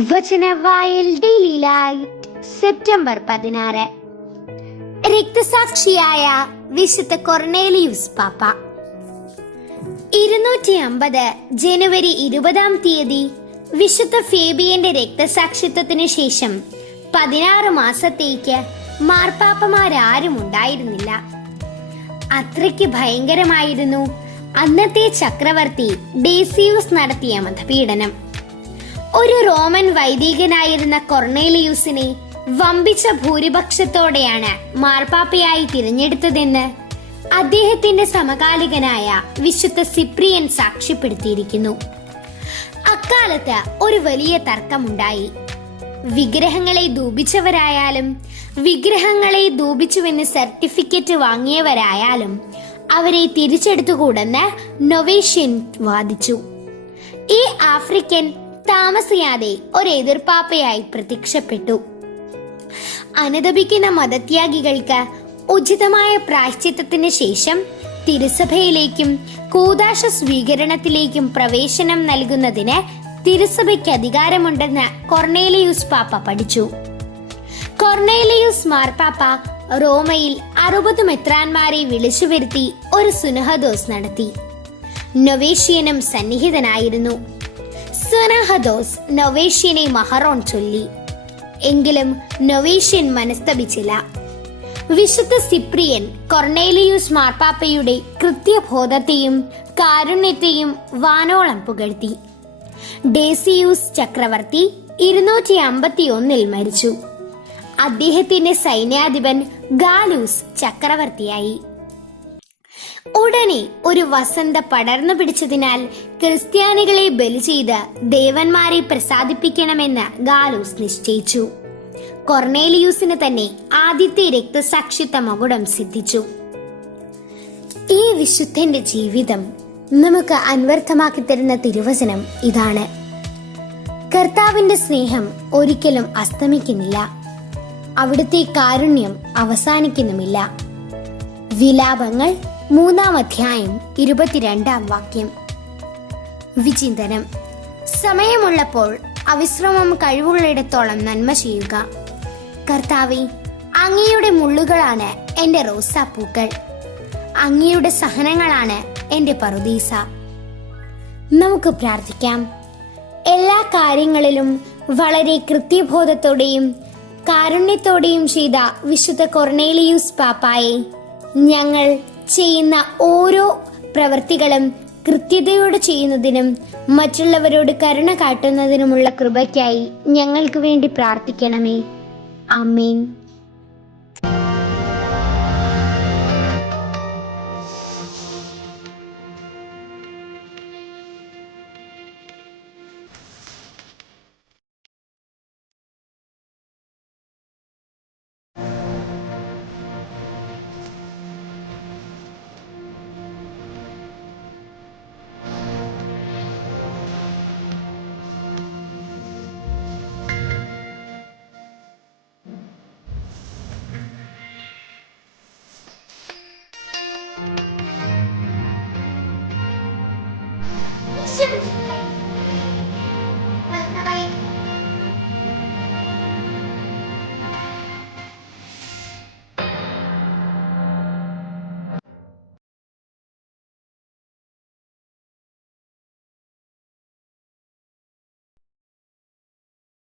Vachanavayal daily light September 16. രക്തസാക്ഷിയായ വിശുദ്ധ കൊർണേലിയൂസ് പാപ്പ. 250 ജനുവരി 20 വിശുദ്ധ ഫേബിയന്റെ രക്തസാക്ഷിത്വത്തിനു ശേഷം 16 മാസത്തേക്ക് മാർപ്പാപ്പമാരാരും ഉണ്ടായിരുന്നില്ല. അത്രയ്ക്ക് ഭയങ്കരമായിരുന്നു അന്നത്തെ ചക്രവർത്തി ഡേസിയൂസ് നടത്തിയ മതപീഡനം. ഒരു റോമൻ വൈദികനായിരുന്ന കൊർണേലിയൂസിനെ വമ്പിച്ച ഭൂരിപക്ഷത്തോടെയാണ് മാർപ്പാപ്പയായി തിരഞ്ഞെടുത്തതെന്ന് അദ്ദേഹത്തിന്റെ സമകാലികനായ വിശുദ്ധ സിപ്രിയൻ സാക്ഷ്യപ്പെടുത്തിയിരിക്കുന്നു. അക്കാലത്ത് ഒരു വലിയ തർക്കമുണ്ടായി. വിഗ്രഹങ്ങളെ ധൂപിച്ചവരായാലും വിഗ്രഹങ്ങളെ ധൂപിച്ചുവെന്ന് സർട്ടിഫിക്കറ്റ് വാങ്ങിയവരായാലും അവരെ തിരിച്ചെടുത്തുകൂടെന്ന് നൊവേഷ്യൻ വാദിച്ചു. ഈ ആഫ്രിക്കൻ താമസിയാതെ ഒരു എതിർപ്പാപ്പയായി പ്രത്യക്ഷപ്പെട്ടു. അനുദപിക്കുന്ന മതത്യാഗികൾക്ക് ഉചിതമായ പ്രായശ്ചിത്തത്തിന് ശേഷം തിരുസഭയിലേക്കും കൂദാശ സ്വീകരണത്തിലേക്കും പ്രവേശനം നൽകുന്നതിന് തിരുസഭയ്ക്ക് അധികാരമുണ്ടെന്ന് കൊർണേലിയൂസ് പാപ്പ പഠിച്ചു. കൊർണേലിയൂസ് മാർപ്പാപ്പ റോമയിൽ 60 മെത്രാന്മാരെ വിളിച്ചു വരുത്തി ഒരു സുനഹദോസ് നടത്തി. നൊവേഷ്യനും സന്നിഹിതനായിരുന്നു. സുനഹദോസ് നൊവേഷ്യനെ മഹറോൺ ചൊല്ലി. എങ്കിലും നൊവേഷ്യൻ മനസ്തപിച്ചില്ല. വിശുദ്ധ സിപ്രിയൻ കൊർണേലിയൂസ് മാർപ്പാപ്പയുടെ കൃത്യബോധത്തെയും കാരുണ്യത്തെയും വാനോളം പുകഴ്ത്തി. ഡേസിയൂസ് ചക്രവർത്തി 251 മരിച്ചു. അദ്ദേഹത്തിന്റെ സൈന്യാധിപൻ ഗാലൂസ് ചക്രവർത്തിയായി. ഉടനെ ഒരു വസന്ത പടർന്നു പിടിച്ചതിനാൽ ക്രിസ്ത്യാനികളെ ബലി ചെയ്ത് ദേവന്മാരെ പ്രസാദിപ്പിക്കണമെന്ന് ഗാലൂസ് നിശ്ചയിച്ചു. കൊർണേലിയൂസിന് തന്നെ ആദ്യത്തെ രക്തസാക്ഷിത്വ മകുടം സിദ്ധിച്ചു. ഈ വിശുദ്ധന്റെ ജീവിതം നമുക്ക് അന്വർത്ഥമാക്കി തരുന്ന തിരുവചനം ഇതാണ്: കർത്താവിന്റെ സ്നേഹം ഒരിക്കലും അസ്തമിക്കുന്നില്ല, അവിടുത്തെ കാരുണ്യം അവസാനിക്കുന്നുമില്ല. വിലാപങ്ങൾ 3-ാം അധ്യായം 22-ാം വാക്യം. വിചിന്തനം: സമയമുള്ളപ്പോൾ അവിശ്രമം കഴിവുള്ളിടത്തോളം നന്മ ചെയ്യുക. കർത്താവേ, അങ്ങയുടെ മുള്ളുകളാണ് എന്റെ റോസാപ്പൂക്കൾ, അങ്ങയുടെ സഹനങ്ങളാണ് എന്റെ പറുദീസ. നമുക്ക് പ്രാർത്ഥിക്കാം. എല്ലാ കാര്യങ്ങളിലും വളരെ കൃത്യബോധത്തോടെയും കാരുണ്യത്തോടെയും ചെയ്ത വിശുദ്ധ കൊർണേലിയൂസ് പാപ്പായെ ഞങ്ങൾ ചെയ്യുന്ന ഓരോ പ്രവൃത്തികളും കൃത്യതയോടെ ചെയ്യുന്നതിനും മറ്റുള്ളവരോട് കരുണ കാട്ടുന്നതിനുമുള്ള കൃപയ്ക്കായി ഞങ്ങൾക്ക് വേണ്ടി പ്രാർത്ഥിക്കണമേ. ആമേൻ.